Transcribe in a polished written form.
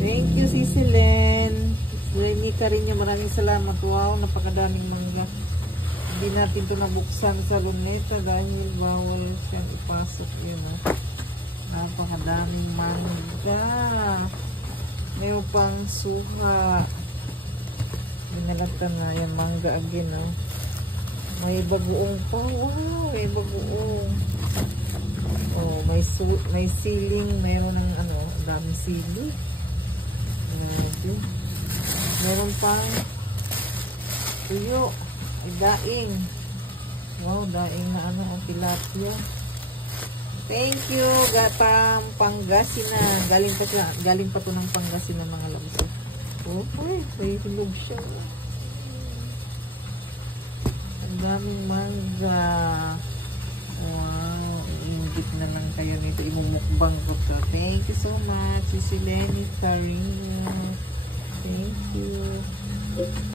Thank you, Sisilen. Lenny Cariño, maraming salamat. Wow, napakadaming mangga. Hindi natin ito nabuksan sa luneta dahil bawal siyang ipasok yun. Napakadaming mangga. Mayroon pang suha. Binalatan na yung mangga again. May bagoong pa. Wow, may bagoong. Oh, may siling. Mayroon ng daming sili. Meron pang tuyo. Ay, daing. Wow, daing na tilapia. Thank you, Gatang Pangasinan. Galing pa to ng Pangasinan mga labso. Oh, may hilog siya. Ang daming mangga. Wow, ingit na lang kayo nito. Imumukbang ko to. Thank you so much, si Lenny Carino. Thank you.